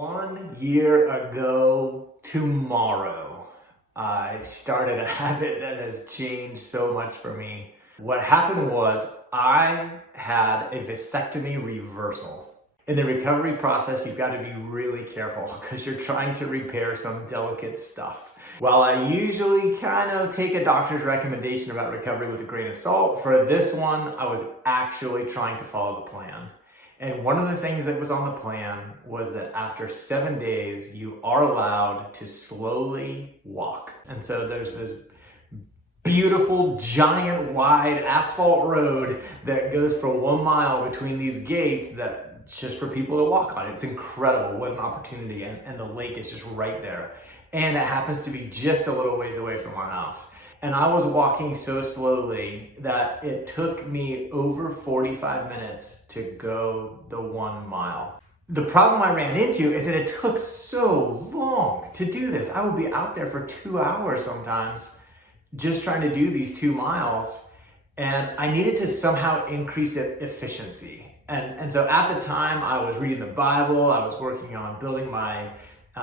1 year ago tomorrow, I started a habit that has changed so much for me. What happened was I had a vasectomy reversal. In the recovery process, you've got to be really careful because you're trying to repair some delicate stuff. While I usually kind of take a doctor's recommendation about recovery with a grain of salt, for this one, I was actually trying to follow the plan. And one of the things that was on the plan was that after 7 days, you are allowed to slowly walk. And so there's this beautiful, giant, wide asphalt road that goes for 1 mile between these gates that's just for people to walk on. It's incredible. What an opportunity. And the lake is just right there. And it happens to be just a little ways away from our house. And I was walking so slowly that it took me over 45 minutes to go the 1 mile. The problem I ran into is that it took so long to do this. I would be out there for 2 hours sometimes just trying to do these 2 miles. And I needed to somehow increase efficiency. And so at the time I was reading the Bible, I was working on building my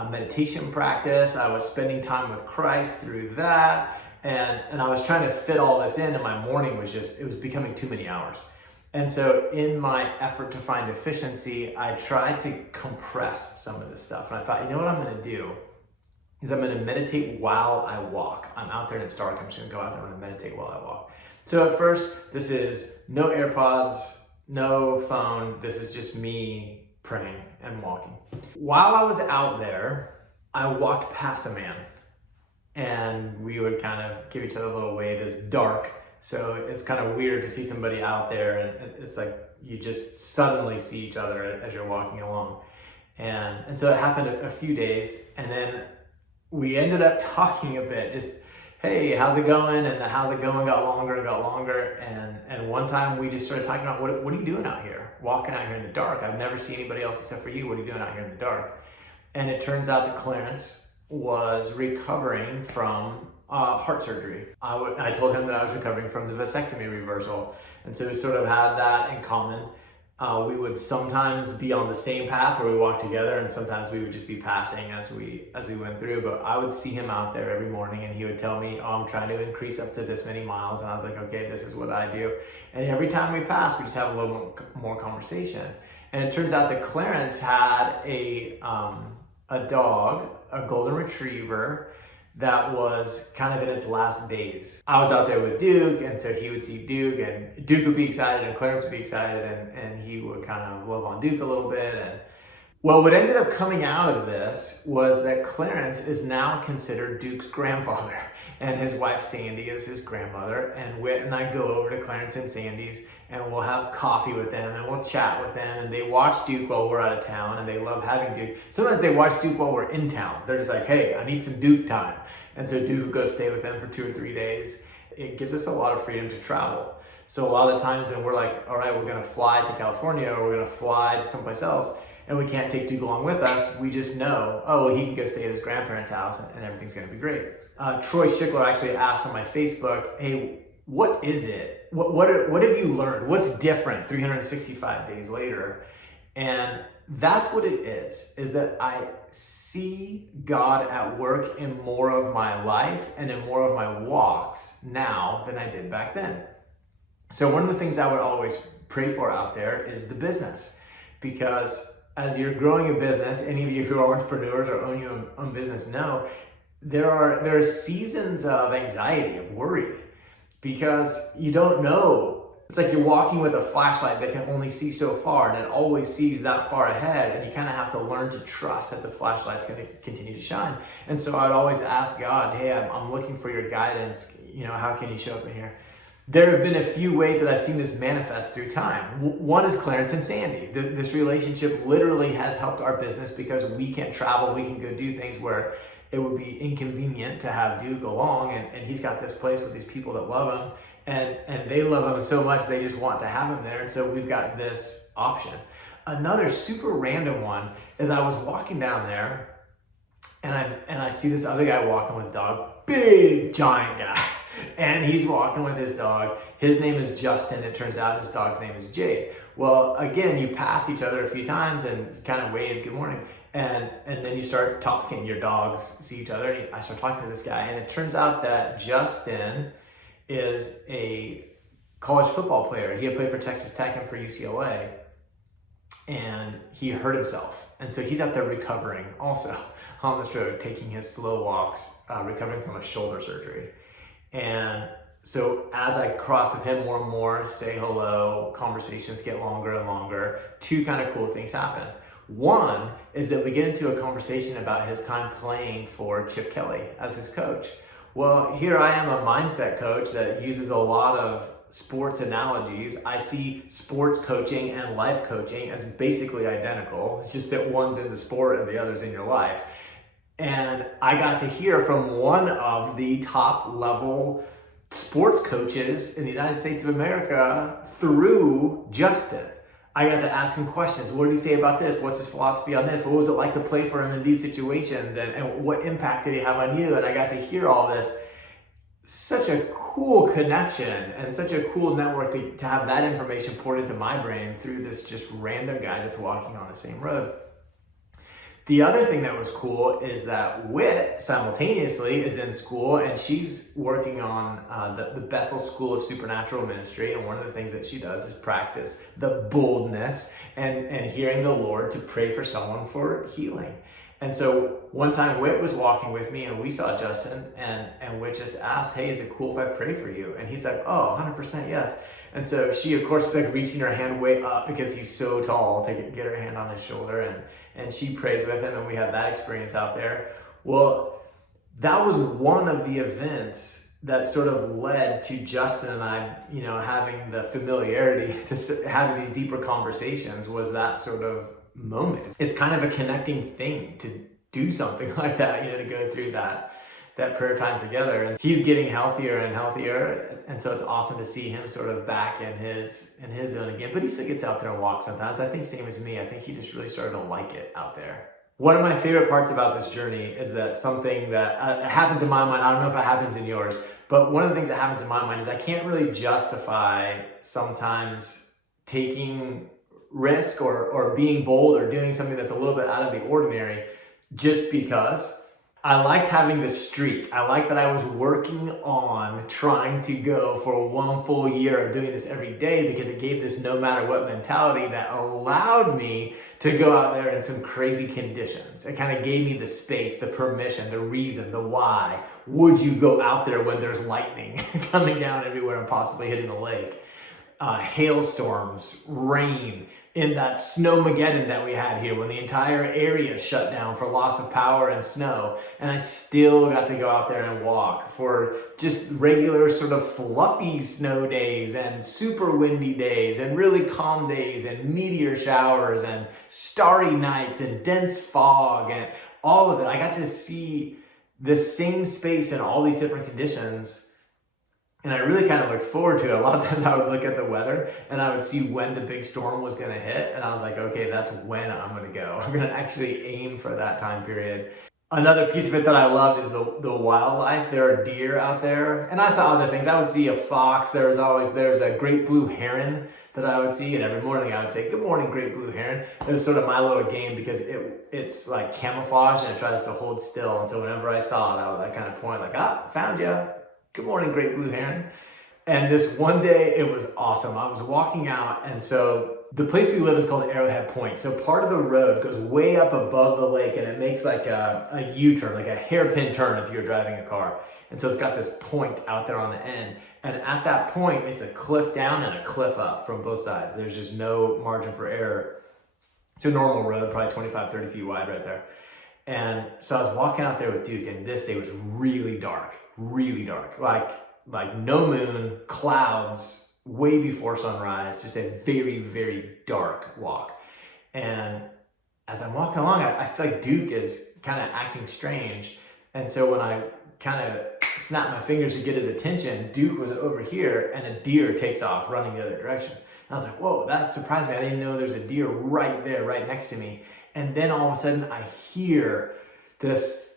meditation practice, I was spending time with Christ through that. And I was trying to fit all this in, and my morning was it was becoming too many hours. And so in my effort to find efficiency, I tried to compress some of this stuff. And I thought, you know what I'm gonna do is I'm gonna meditate while I walk. I'm out there and it's dark, I'm just gonna go out there and meditate while I walk. So at first, this is no AirPods, no phone, this is just me praying and walking. While I was out there, I walked past a man. And we would kind of give each other a little wave. It's dark, so it's kind of weird to see somebody out there, and it's like you just suddenly see each other as you're walking along. And so it happened a few days, and then we ended up talking a bit, just, hey, how's it going? And the how's it going got longer and got longer. And one time we just started talking about, what are you doing out here? Walking out here in the dark. I've never seen anybody else except for you. What are you doing out here in the dark? And it turns out that Clarence was recovering from heart surgery. I told him that I was recovering from the vasectomy reversal. And so we sort of had that in common. We would sometimes be on the same path where we walked together, and sometimes we would just be passing as we went through. But I would see him out there every morning, and he would tell me, oh, I'm trying to increase up to this many miles. And I was like, okay, this is what I do. And every time we passed, we just have a little more conversation. And it turns out that Clarence had a dog, a golden retriever, that was kind of in its last days. I was out there with Duke, and so he would see Duke, and Duke would be excited, and Clarence would be excited, and he would kind of love on Duke a little bit. And well, what ended up coming out of this was that Clarence is now considered Duke's grandfather, and his wife Sandy is his grandmother. And Whit and I go over to Clarence and Sandy's, and we'll have coffee with them, and we'll chat with them, and they watch Duke while we're out of town, and they love having Duke. Sometimes they watch Duke while we're in town. They're just like, hey, I need some Duke time. And so Duke will go stay with them for 2 or 3 days. It gives us a lot of freedom to travel. So a lot of times when we're like, all right, we're gonna fly to California, or we're gonna fly to someplace else, and we can't take Duke along with us, we just know, oh, well, he can go stay at his grandparents' house, and everything's gonna be great. Troy Schickler actually asked on my Facebook, hey, what is it? What have you learned? What's different 365 days later? And that's what it is that I see God at work in more of my life and in more of my walks now than I did back then. So one of the things I would always pray for out there is the business, because as you're growing a business, any of you who are entrepreneurs or own your own business know, there are seasons of anxiety, of worry, because you don't know. It's like you're walking with a flashlight that can only see so far, and it always sees that far ahead, and you kind of have to learn to trust that the flashlight's going to continue to shine. And so I'd always ask God, hey, I'm looking for your guidance. How can you show up in here? There have been a few ways that I've seen this manifest through time. One is Clarence and Sandy. This relationship literally has helped our business because we can travel, we can go do things where it would be inconvenient to have Duke along, and he's got this place with these people that love him, and they love him so much they just want to have him there, and so we've got this option. Another super random one is I was walking down there, and I see this other guy walking with a dog, big giant guy, And he's walking with his dog. His name is Justin. It turns out his dog's name is Jake. Well, again, you pass each other a few times and you kind of wave good morning. And then you start talking. Your dogs see each other. And I start talking to this guy. And it turns out that Justin is a college football player. He had played for Texas Tech and for UCLA. And he hurt himself. And so he's out there recovering also on this road, taking his slow walks, recovering from a shoulder surgery. And so as I cross with him more and more, say hello, conversations get longer and longer, two kind of cool things happen. One is that we get into a conversation about his time playing for Chip Kelly as his coach. Well, here I am, a mindset coach that uses a lot of sports analogies. I see sports coaching and life coaching as basically identical. It's just that one's in the sport and the other's in your life. And I got to hear from one of the top level sports coaches in the United States of America through Justin. I got to ask him questions. What did he say about this? What's his philosophy on this? What was it like to play for him in these situations? And what impact did he have on you? And I got to hear all this. Such a cool connection and such a cool network to have that information poured into my brain through this just random guy that's walking on the same road. The other thing that was cool is that Whit simultaneously is in school and she's working on the Bethel School of Supernatural Ministry. And one of the things that she does is practice the boldness and hearing the Lord to pray for someone for healing. And so one time Whit was walking with me and we saw Justin and Whit just asked, hey, is it cool if I pray for you? And he's like, oh, 100% yes. And so she, of course, is like reaching her hand way up because he's so tall to get her hand on his shoulder. And she prays with him and we have that experience out there. Well, that was one of the events that sort of led to Justin and I, having the familiarity to having these deeper conversations was that sort of moment. It's kind of a connecting thing to do something like that, to go through that prayer time together. And he's getting healthier and healthier, and so it's awesome to see him sort of back in his zone again. But he still gets out there and walks sometimes. I think same as me. I think he just really started to like it out there. One of my favorite parts about this journey is that something that happens in my mind, I don't know if it happens in yours, but one of the things that happens in my mind is I can't really justify sometimes taking risk or being bold or doing something that's a little bit out of the ordinary just because. I liked having the streak. I liked that I was working on trying to go for one full year of doing this every day because it gave this no matter what mentality that allowed me to go out there in some crazy conditions. It kind of gave me the space, the permission, the reason, the why. Would you go out there when there's lightning coming down everywhere and possibly hitting the lake? Hailstorms, rain, in that snowmageddon that we had here when the entire area shut down for loss of power and snow, and I still got to go out there and walk for just regular sort of fluffy snow days and super windy days and really calm days and meteor showers and starry nights and dense fog and all of it. I got to see the same space in all these different conditions. And I really kind of looked forward to it. A lot of times I would look at the weather and I would see when the big storm was going to hit. And I was like, okay, that's when I'm going to go. I'm going to actually aim for that time period. Another piece of it that I loved is the wildlife. There are deer out there. And I saw other things. I would see a fox. There's a great blue heron that I would see. And every morning I would say, good morning, great blue heron. It was sort of my little game because it's like camouflage and it tries to hold still. And so whenever I saw it, I would kind of point like, found you. Good morning, great blue heron. And this one day, it was awesome. I was walking out, and so the place we live is called Arrowhead Point. So part of the road goes way up above the lake, and it makes like a U-turn, like a hairpin turn if you're driving a car. And so it's got this point out there on the end. And at that point, it's a cliff down and a cliff up from both sides. There's just no margin for error. It's a normal road, probably 25, 30 feet wide right there. And so I was walking out there with Duke, and this day was really dark, like no moon, clouds, way before sunrise, just a very, very dark walk. And as I'm walking along, I feel like Duke is kind of acting strange. And so when I kind of snapped my fingers to get his attention, Duke was over here and a deer takes off running the other direction. And I was like, whoa, that surprised me. I didn't know there's a deer right there, right next to me. And then all of a sudden I hear this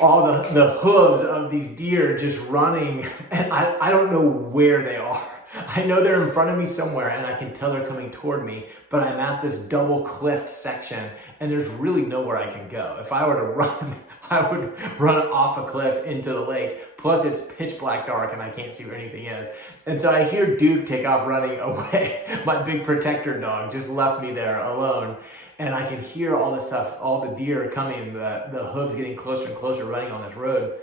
all the hooves of these deer just running, and I don't know where they are. I know they're in front of me somewhere, and I can tell they're coming toward me, but I'm at this double cliffed section, and there's really nowhere I can go. If I were to run, I would run off a cliff into the lake. Plus, it's pitch black dark, and I can't see where anything is. And so I hear Duke take off running away. My big protector dog just left me there alone. And I can hear all this stuff, all the deer coming, the hooves getting closer and closer running on this road.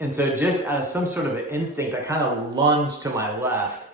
And so just out of some sort of an instinct, I kind of lunged to my left.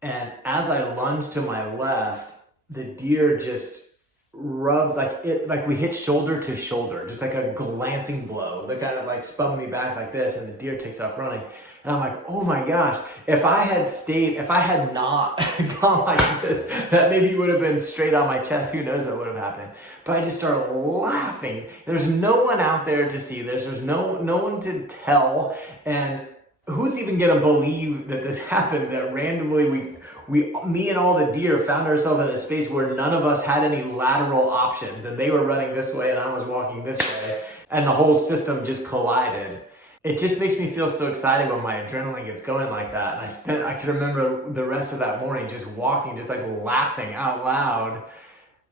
And as I lunged to my left, the deer just rubbed, like we hit shoulder to shoulder, just like a glancing blow that kind of like spun me back like this, and the deer takes off running. And I'm like, oh my gosh, if I had not gone like this, that maybe would have been straight on my chest. Who knows what would have happened? But I just started laughing. There's no one out there to see this. There's no one to tell. And who's even gonna believe that this happened, that randomly me and all the deer found ourselves in a space where none of us had any lateral options, and they were running this way and I was walking this way, and the whole system just collided. It just makes me feel so excited when my adrenaline gets going like that. And I can remember the rest of that morning just walking, just like laughing out loud.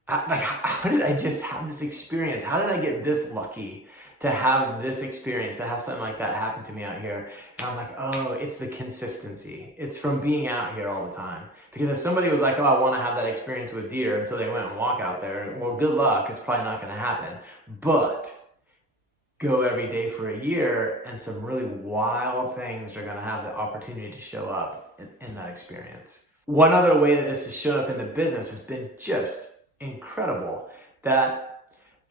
Like, how did I just have this experience? How did I get this lucky to have this experience, to have something like that happen to me out here? And I'm like, oh, it's the consistency. It's from being out here all the time. Because if somebody was like, oh, I want to have that experience with deer, and so they went and walk out there, well, good luck. It's probably not going to happen. But go every day for a year, and some really wild things are going to have the opportunity to show up in that experience. One other way that this has shown up in the business has been just incredible. That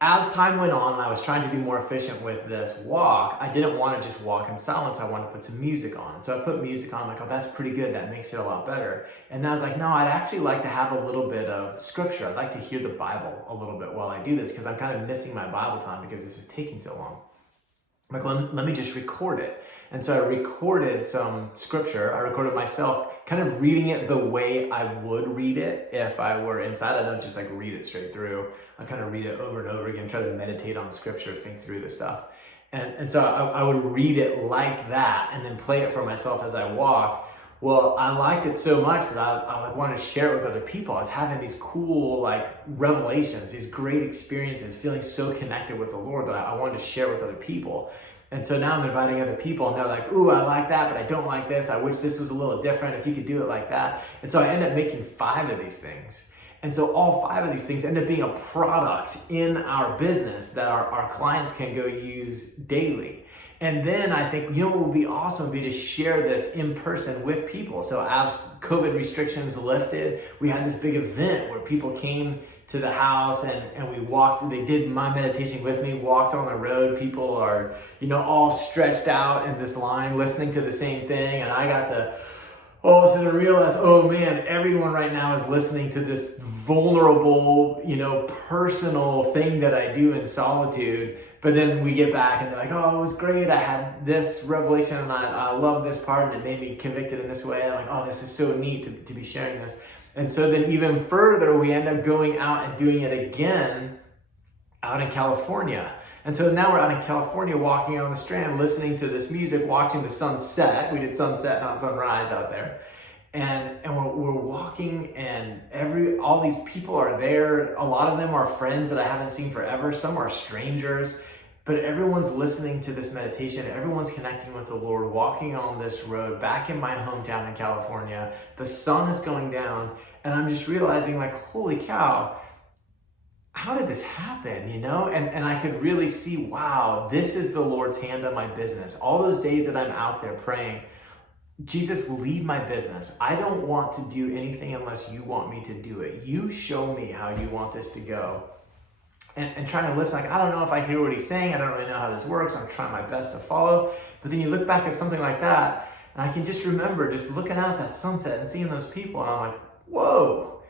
as time went on and I was trying to be more efficient with this walk, I didn't want to just walk in silence. I wanted to put some music on. And so I put music on, like, oh, that's pretty good. That makes it a lot better. And then I was like, no, I'd actually like to have a little bit of scripture. I'd like to hear the Bible a little bit while I do this, because I'm kind of missing my Bible time because this is taking so long. I'm like, let me just record it. And so I recorded some scripture. I recorded myself kind of reading it the way I would read it if I were inside. I don't just like read it straight through. I kind of read it over and over again, try to meditate on the scripture, think through the stuff. And so I would read it like that and then play it for myself as I walked. Well, I liked it so much that I wanted to share it with other people. I was having these cool like revelations, these great experiences, feeling so connected with the Lord that I wanted to share with other people. And so now I'm inviting other people, and they're like, ooh, I like that, but I don't like this. I wish this was a little different, if you could do it like that. And so I end up making 5 of these things. And so all 5 of these things end up being a product in our business that our clients can go use daily. And then I think, what would be awesome would be to share this in person with people. So as COVID restrictions lifted, we had this big event where people came to the house and we walked. They did my meditation with me, walked on the road. People are, all stretched out in this line, listening to the same thing. And I got to all of a sudden realize, oh man, everyone right now is listening to this vulnerable, personal thing that I do in solitude. But then we get back and they're like, oh, it was great. I had this revelation and I love this part and it made me convicted in this way. And I'm like, oh, this is so neat to be sharing this. And so then even further, we end up going out and doing it again out in California. And so now we're out in California walking on the Strand, listening to this music, watching the sunset. We did sunset, not sunrise out there. And we're walking and all these people are there. A lot of them are friends that I haven't seen forever. Some are strangers. But everyone's listening to this meditation. Everyone's connecting with the Lord, walking on this road back in my hometown in California. The sun is going down, and I'm just realizing, like, holy cow, how did this happen, And I could really see, wow, this is the Lord's hand on my business. All those days that I'm out there praying, Jesus, lead my business. I don't want to do anything unless you want me to do it. You show me how you want this to go. And trying to listen, like, I don't know if I hear what he's saying. I don't really know how this works. I'm trying my best to follow. But then you look back at something like that, and I can just remember just looking out at that sunset and seeing those people, and I'm like, whoa.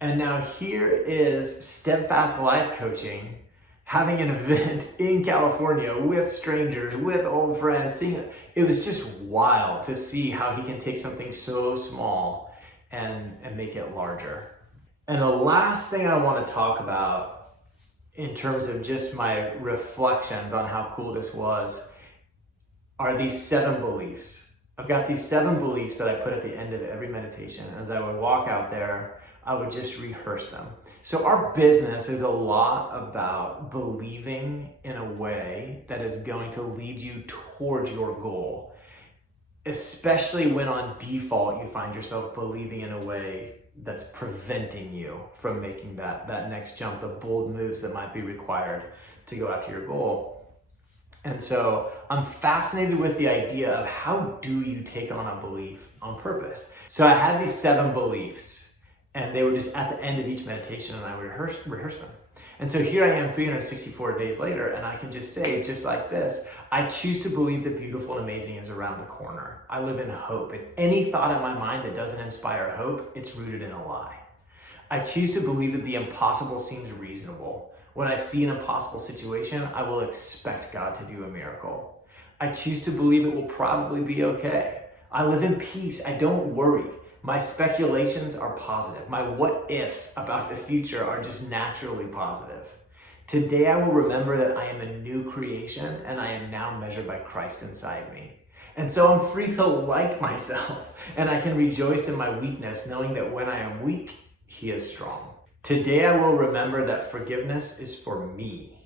And now here is Steadfast Life Coaching having an event in California with strangers, with old friends. Seeing it was just wild to see how he can take something so small and make it larger. And the last thing I want to talk about in terms of just my reflections on how cool this was are these 7 beliefs. I've got these 7 beliefs that I put at the end of every meditation. As I would walk out there, I would just rehearse them. So our business is a lot about believing in a way that is going to lead you towards your goal, especially when on default you find yourself believing in a way that's preventing you from making that next jump, the bold moves that might be required to go after your goal. And so I'm fascinated with the idea of how do you take on a belief on purpose? So I had these 7 beliefs, and they were just at the end of each meditation, and I would rehearse them. And so here I am 364 days later, and I can just say, just like this, I choose to believe that beautiful and amazing is around the corner. I live in hope. And any thought in my mind that doesn't inspire hope, it's rooted in a lie. I choose to believe that the impossible seems reasonable. When I see an impossible situation, I will expect God to do a miracle. I choose to believe it will probably be okay. I live in peace. I don't worry. My speculations are positive. My what ifs about the future are just naturally positive. Today I will remember that I am a new creation and I am now measured by Christ inside me. And so I'm free to like myself, and I can rejoice in my weakness, knowing that when I am weak, He is strong. Today I will remember that forgiveness is for me.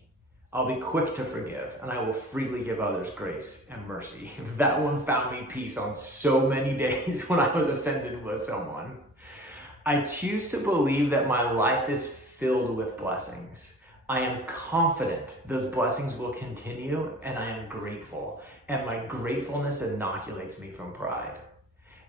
I'll be quick to forgive, and I will freely give others grace and mercy. That one found me peace on so many days when I was offended with someone. I choose to believe that my life is filled with blessings. I am confident those blessings will continue, and I am grateful, and my gratefulness inoculates me from pride.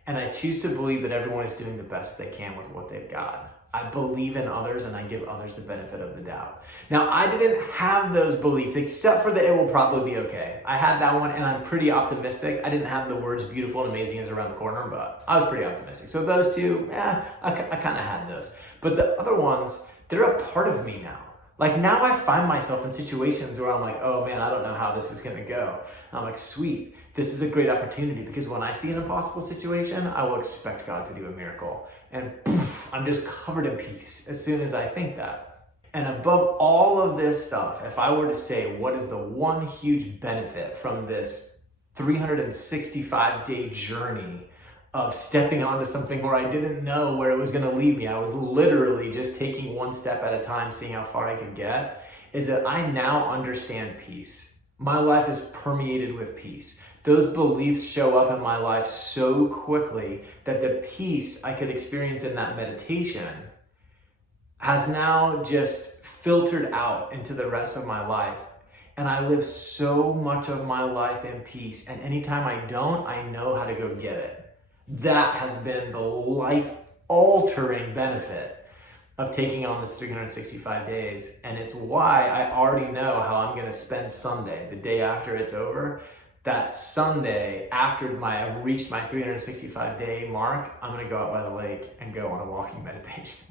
And I choose to believe that everyone is doing the best they can with what they've got. I believe in others, and I give others the benefit of the doubt. Now, I didn't have those beliefs, except for that it will probably be okay. I had that one, and I'm pretty optimistic. I didn't have the words beautiful and amazing is around the corner, but I was pretty optimistic. So those two, I kind of had those. But the other ones, they're a part of me now. Like now I find myself in situations where I'm like, oh man, I don't know how this is gonna go. And I'm like, sweet, this is a great opportunity, because when I see an impossible situation, I will expect God to do a miracle. And poof, I'm just covered in peace as soon as I think that. And above all of this stuff, if I were to say what is the one huge benefit from this 365-day journey of stepping onto something where I didn't know where it was going to lead me, I was literally just taking one step at a time, seeing how far I could get, is that I now understand peace. My life is permeated with peace. Those beliefs show up in my life so quickly that the peace I could experience in that meditation has now just filtered out into the rest of my life. And I live so much of my life in peace. And anytime I don't, I know how to go get it. That has been the life-altering benefit of taking on this 365 days. And it's why I already know how I'm going to spend Sunday, the day after it's over. That Sunday, after I've reached my 365-day mark, I'm going to go out by the lake and go on a walking meditation.